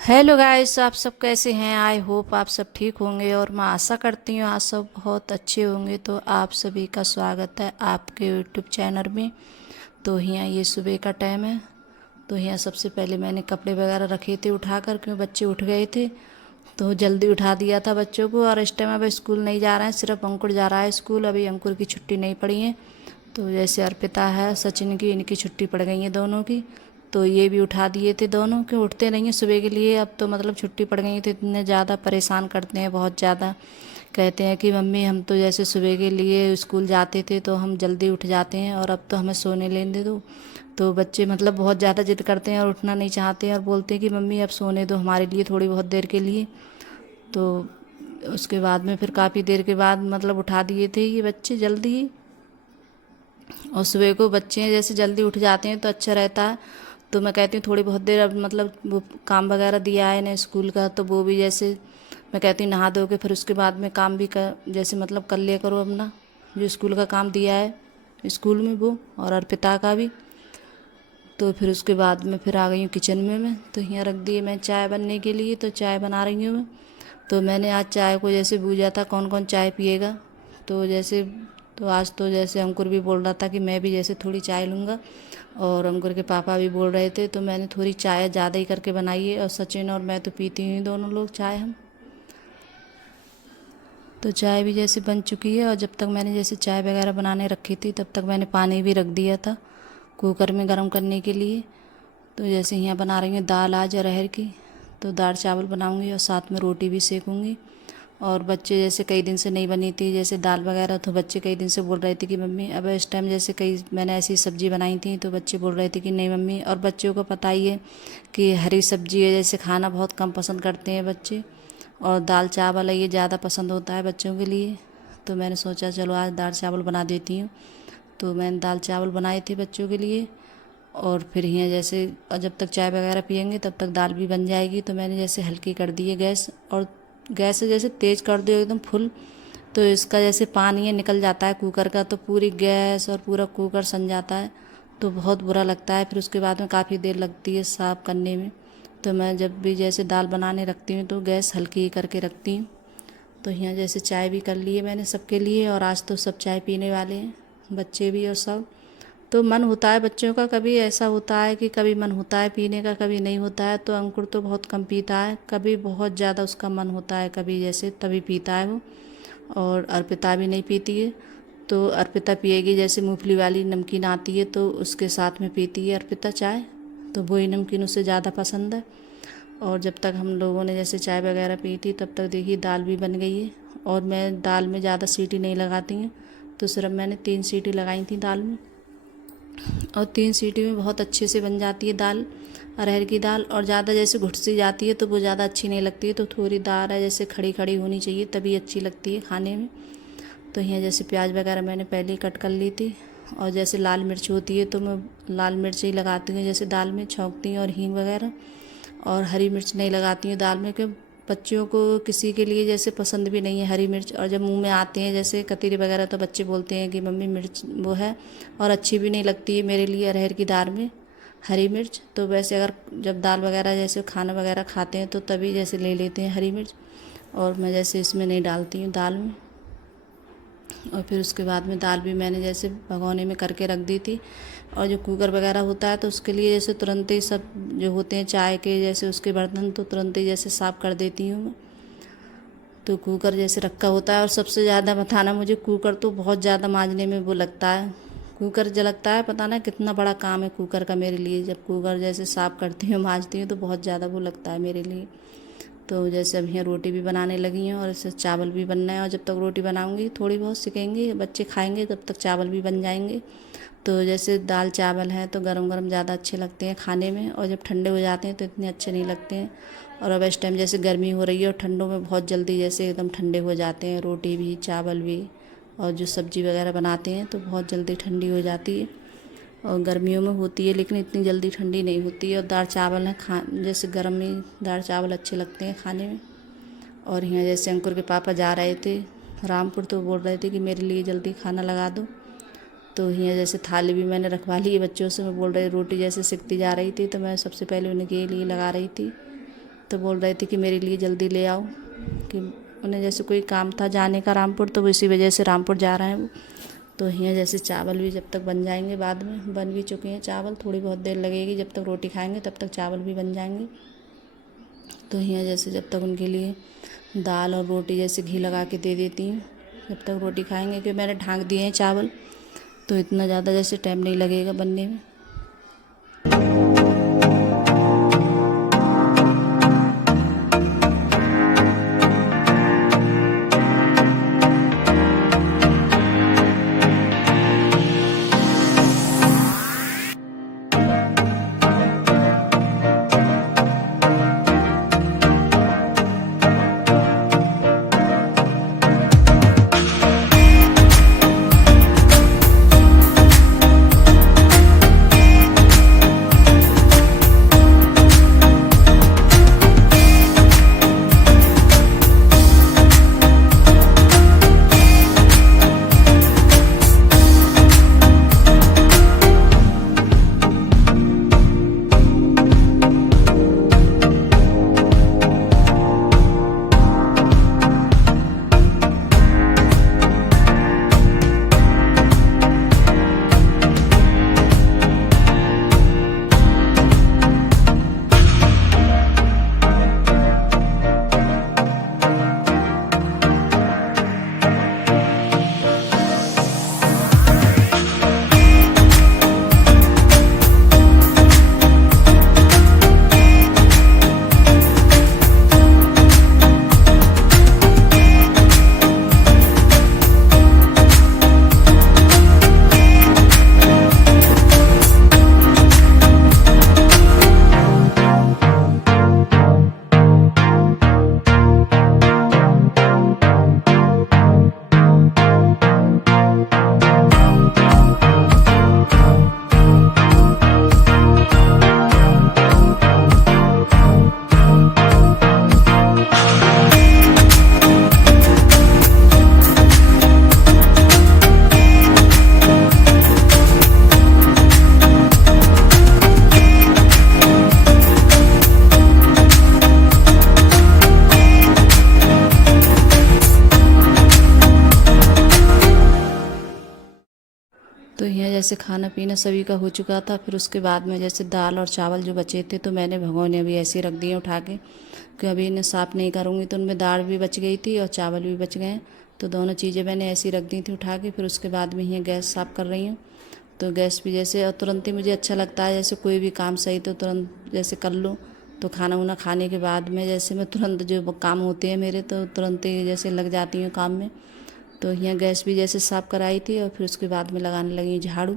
Hello guys, आप सब कैसे हैं। आई होप आप सब ठीक होंगे और मैं आशा करती हूँ आप सब बहुत अच्छे होंगे। तो आप सभी का स्वागत है आपके यूट्यूब चैनल में। तो यहाँ ये सुबह का टाइम है। तो यहाँ सबसे पहले मैंने कपड़े वगैरह रखे थे उठा कर, क्यों बच्चे उठ गए थे तो जल्दी उठा दिया था बच्चों को। और इस टाइम अब स्कूल नहीं जा रहे हैं, सिर्फ अंकुर जा रहा है स्कूल। अभी अंकुर की छुट्टी नहीं पड़ी है। तो जैसे अर्पिता है, सचिन की, इनकी छुट्टी पड़ गई है दोनों की। तो ये भी उठा दिए थे दोनों, क्यों उठते नहीं हैं सुबह के लिए। अब तो मतलब छुट्टी पड़ गई तो इतने ज़्यादा परेशान करते हैं, बहुत ज़्यादा। कहते हैं कि मम्मी हम तो जैसे सुबह के लिए स्कूल जाते थे तो हम जल्दी उठ जाते हैं और अब तो हमें सोने लेने दो। तो बच्चे मतलब बहुत ज़्यादा जिद करते हैं और उठना नहीं चाहते हैं और बोलते हैं कि मम्मी अब सोने दो हमारे लिए थोड़ी बहुत देर के लिए। तो उसके बाद में फिर काफ़ी देर के बाद मतलब उठा दिए थे ये बच्चे जल्दी ही। और सुबह को बच्चे जैसे जल्दी उठ जाते हैं तो अच्छा रहता है। तो मैं कहती हूँ थोड़ी बहुत देर अब मतलब वो काम वगैरह दिया है ना स्कूल का, तो वो भी जैसे मैं कहती हूँ नहा धो के फिर उसके बाद में काम भी कर जैसे मतलब कर लिया करो अपना, जो स्कूल का काम दिया है स्कूल में वो, और अर्पिता का भी। तो फिर उसके बाद में फिर आ गई हूँ किचन में मैं। तो यहाँ रख दिए मैं चाय बनने के लिए, तो चाय बना रही हूँ मैं। तो मैंने आज चाय को जैसे बूझा था कौन कौन चाय पिएगा। तो जैसे तो आज तो जैसे अंकुर भी बोल रहा था कि मैं भी जैसे थोड़ी चाय लूँगा, और अंकुर के पापा भी बोल रहे थे। तो मैंने थोड़ी चाय ज़्यादा ही करके बनाई है, और सचिन और मैं तो पीती हुई दोनों लोग चाय हम। तो चाय भी जैसे बन चुकी है, और जब तक मैंने जैसे चाय वगैरह बनाने रखी थी तब तक मैंने पानी भी रख दिया था कुकर में गर्म करने के लिए। तो जैसे यहाँ बना रही हूँ दाल आज अरहर की। तो दाल चावल बनाऊँगी और साथ में रोटी भी सेकूँगी। और बच्चे जैसे कई दिन से नहीं बनी थी जैसे दाल वगैरह, तो बच्चे कई दिन से बोल रहे थे कि मम्मी अब इस टाइम जैसे कई मैंने ऐसी सब्ज़ी बनाई थी तो बच्चे बोल रहे थे कि नहीं मम्मी। और बच्चों को पता ही है कि हरी सब्जी है जैसे खाना बहुत कम पसंद करते हैं बच्चे, और दाल चावल है ये ज़्यादा पसंद होता है बच्चों के लिए। तो मैंने सोचा चलो आज दाल चावल बना देती हूँ। तो मैंने दाल चावल बनाए थे बच्चों के लिए। और फिर यहाँ जैसे जब तक चाय वगैरह पियेंगे तब तक दाल भी बन जाएगी। तो मैंने जैसे हल्की कर दी है गैस, और गैस से जैसे तेज़ कर दो एकदम फुल, तो इसका जैसे पानी है निकल जाता है कुकर का, तो पूरी गैस और पूरा कुकर सन जाता है। तो बहुत बुरा लगता है, फिर उसके बाद में काफ़ी देर लगती है साफ़ करने में। तो मैं जब भी जैसे दाल बनाने रखती हूँ तो गैस हल्की ही करके रखती हूँ। तो यहाँ जैसे चाय भी कर ली है मैंने सबके लिए, और आज तो सब चाय पीने वाले हैं, बच्चे भी और सब। तो मन होता है बच्चों का, कभी ऐसा होता है कि कभी मन होता है पीने का, कभी नहीं होता है। तो अंकुर तो बहुत कम पीता है, कभी बहुत ज़्यादा उसका मन होता है कभी जैसे तभी पीता है वो। और अर्पिता भी नहीं पीती है। तो अर्पिता पिएगी जैसे मूंगफली वाली नमकीन आती है तो उसके साथ में पीती है अर्पिता चाय। तो वही नमकीन उसे ज़्यादा पसंद है। और जब तक हम लोगों ने जैसे चाय वगैरह पी थी तब तक देखिए दाल भी बन गई है। और मैं दाल में ज़्यादा सीटी नहीं लगाती हूँ, तो सिर्फ मैंने 3 सीटी लगाई थी दाल में, और 3 सीटी में बहुत अच्छे से बन जाती है दाल, अरहर की दाल। और ज़्यादा जैसे घुट सी जाती है तो वो ज़्यादा अच्छी नहीं लगती है। तो थोड़ी दाल है जैसे खड़ी खड़ी होनी चाहिए तभी अच्छी लगती है खाने में। तो यहाँ जैसे प्याज वगैरह मैंने पहले ही कट कर ली थी। और जैसे लाल मिर्च होती है तो मैं लाल मिर्च ही लगाती हूँ जैसे दाल में छौंकती हूँ, और हींग वगैरह। और हरी मिर्च नहीं लगाती हूँ दाल में, क्योंकि बच्चों को किसी के लिए जैसे पसंद भी नहीं है हरी मिर्च। और जब मुंह में आते हैं जैसे कतीरे वगैरह तो बच्चे बोलते हैं कि मम्मी मिर्च वो है, और अच्छी भी नहीं लगती है मेरे लिए अरहर की दाल में हरी मिर्च। तो वैसे अगर जब दाल वगैरह जैसे खाना वगैरह खाते हैं तो तभी जैसे ले लेते हैं हरी मिर्च, और मैं जैसे इसमें नहीं डालती हूँ दाल में। और फिर उसके बाद में दाल भी मैंने जैसे भगोने में करके रख दी थी। और जो कुकर वगैरह होता है तो उसके लिए जैसे तुरंत ही सब जो होते हैं चाय के जैसे उसके बर्तन तो तुरंत ही जैसे साफ़ कर देती हूँ मैं। तो कुकर जैसे रखा होता है, और सबसे ज़्यादा बताना मुझे कुकर तो बहुत ज़्यादा मांजने में वो लगता है। कुकर जो लगता है पता ना कितना बड़ा काम है कुकर का मेरे लिए। जब कुकर जैसे साफ़ करती हूँ मांजती हूँ तो बहुत ज़्यादा वो लगता है मेरे लिए। तो जैसे अब यहाँ रोटी भी बनाने लगी हैं और इससे चावल भी बनना है। और जब तक रोटी बनाऊंगी थोड़ी बहुत सिकेंगे बच्चे खाएंगे तब तक चावल भी बन जाएंगे। तो जैसे दाल चावल है तो गरम गरम ज़्यादा अच्छे लगते हैं खाने में, और जब ठंडे हो जाते हैं तो इतने अच्छे नहीं लगते हैं। और अब इस टाइम जैसे गर्मी हो रही है और ठंडों में बहुत जल्दी जैसे एकदम ठंडे हो जाते हैं रोटी भी चावल भी, और जो सब्ज़ी वगैरह बनाते हैं तो बहुत जल्दी ठंडी हो जाती है। और गर्मियों में होती है लेकिन इतनी जल्दी ठंडी नहीं होती है। और दाल चावल है खा जैसे गर्म में दाल चावल अच्छे लगते हैं खाने में। और यहाँ जैसे अंकुर के पापा जा रहे थे रामपुर तो बोल रहे थे कि मेरे लिए जल्दी खाना लगा दो। तो यहाँ जैसे थाली भी मैंने रखवा ली है बच्चों से। मैं बोल रही रोटी जैसे सिकती जा रही थी तो मैं सबसे पहले उनके लिए लगा रही थी। तो बोल रहे थे कि मेरे लिए जल्दी ले आओ, कि उन्हें जैसे कोई काम था जाने का रामपुर, तो इसी वजह से रामपुर जा रहे हैं वो। तो यहाँ जैसे चावल भी जब तक बन जाएंगे, बाद में बन भी चुके हैं चावल, थोड़ी बहुत देर लगेगी, जब तक रोटी खाएंगे तब तक चावल भी बन जाएंगे। तो यहाँ जैसे जब तक उनके लिए दाल और रोटी जैसे घी लगा के दे देती हूँ, जब तक रोटी खाएंगे, क्योंकि मैंने ढाँक दिए हैं चावल, तो इतना ज़्यादा जैसे टाइम नहीं लगेगा बनने में। तो यहाँ जैसे खाना पीना सभी का हो चुका था। फिर उसके बाद में जैसे दाल और चावल जो बचे थे, तो मैंने भगोने अभी ऐसे रख दिए उठा के, कि अभी इन्हें साफ़ नहीं करूँगी तो उनमें दाल भी बच गई थी और चावल भी बच गए। तो दोनों चीज़ें मैंने ऐसी रख दी थी उठा के। फिर उसके बाद में यहाँ गैस साफ़ कर रही हूँ। तो गैस भी जैसे, और तुरंत ही मुझे अच्छा लगता है, जैसे कोई भी काम सही तो तुरंत जैसे कर लूँ। तो खाना वाना खाने के बाद में जैसे मैं तुरंत जो काम होते हैं मेरे, तो तुरंत ही जैसे लग जाती हूँ काम में। तो यहाँ गैस भी जैसे साफ़ कराई थी और फिर उसके बाद में लगाने लगी झाड़ू।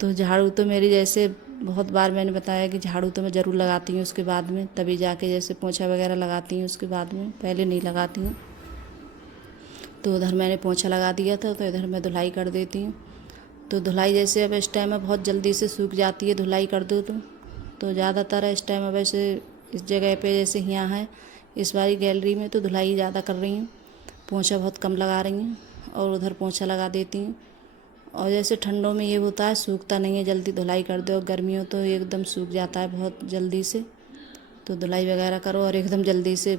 तो झाड़ू तो मेरी जैसे बहुत बार मैंने बताया कि झाड़ू तो मैं ज़रूर लगाती हूँ उसके बाद में, तभी जाके जैसे पोंछा वगैरह लगाती हूँ उसके बाद में, पहले नहीं लगाती हूँ। तो उधर मैंने पोंछा लगा दिया था, तो इधर मैं धुलाई कर देती हूँ। तो धुलाई जैसे अब इस टाइम में बहुत जल्दी से सूख जाती है, धुलाई कर दो तो ज़्यादातर इस टाइम में वैसे इस जगह पे जैसे यहाँ है इस वाली गैलरी में, तो धुलाई ज़्यादा कर रही हूँ, पोंछा बहुत कम लगा रही हूँ और उधर पोंछा लगा देती हूँ। और जैसे ठंडों में ये होता है सूखता नहीं है जल्दी, धुलाई कर दो, और गर्मियों तो एकदम सूख जाता है बहुत जल्दी से। तो धुलाई वगैरह करो और एकदम जल्दी से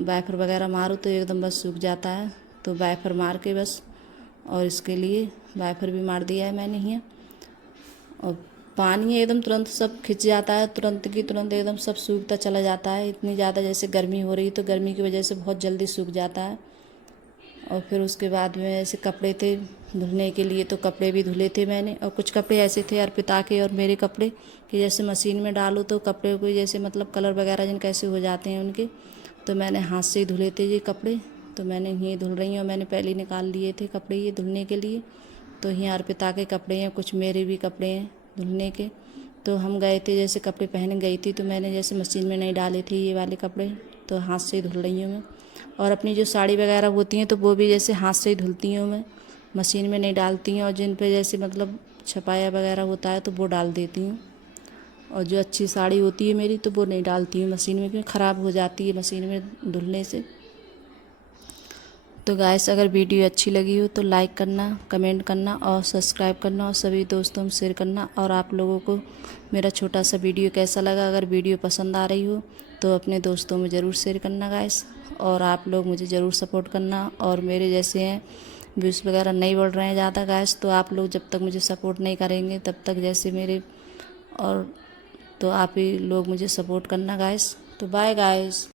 वाइपर वगैरह मारो तो एकदम बस सूख जाता है। तो वाइपर मार के बस, और इसके लिए वाइपर भी मार दिया है मैंने यहाँ। और पानी एकदम तुरंत सब खिंच जाता है, तुरंत की तुरंत एकदम सब सूखता चला जाता है। इतनी ज़्यादा जैसे गर्मी हो रही, तो गर्मी की वजह से बहुत जल्दी सूख जाता है। और फिर उसके बाद में ऐसे कपड़े थे धुलने के लिए, तो कपड़े भी धुले थे मैंने। और कुछ कपड़े ऐसे थे अर्पिता के और मेरे कपड़े, कि जैसे मशीन में डालो तो कपड़े को जैसे मतलब कलर वगैरह जिन कैसे हो जाते हैं उनके, तो मैंने हाथ से ही धुले थे ये कपड़े। तो मैंने ये धुल रही हूँ, मैंने पहले निकाल लिए थे कपड़े ये धुलने के लिए। तो यहाँ अर्पिता के कपड़े हैं, कुछ मेरे भी कपड़े हैं धुलने के। तो हम गए थे जैसे कपड़े पहने गई थी, तो मैंने जैसे मशीन में नहीं डाले थे ये वाले कपड़े, तो हाथ से ही धुल रही हूँ मैं। और अपनी जो साड़ी वगैरह होती हैं तो वो भी जैसे हाथ से ही धुलती हूँ मैं, मशीन में नहीं डालती हूँ। और जिन पे जैसे मतलब छपाया वगैरह होता है तो वो डाल देती हूँ। और जो अच्छी साड़ी होती है मेरी तो वो नहीं डालती हूँ मशीन में, क्योंकि ख़राब हो जाती है मशीन में धुलने से। तो गाइस अगर वीडियो अच्छी लगी हो तो लाइक करना, कमेंट करना और सब्सक्राइब करना और सभी दोस्तों में शेयर करना। और आप लोगों को मेरा छोटा सा वीडियो कैसा लगा, अगर वीडियो पसंद आ रही हो तो अपने दोस्तों में ज़रूर शेयर करना गाइस। और आप लोग मुझे ज़रूर सपोर्ट करना। और मेरे जैसे हैं व्यूज़ वगैरह नहीं बढ़ रहे हैं ज़्यादा गाइस, तो आप लोग जब तक मुझे सपोर्ट नहीं करेंगे तब तक जैसे मेरे और तो आप ही लोग मुझे सपोर्ट करना गाइस। तो बाय गाइस।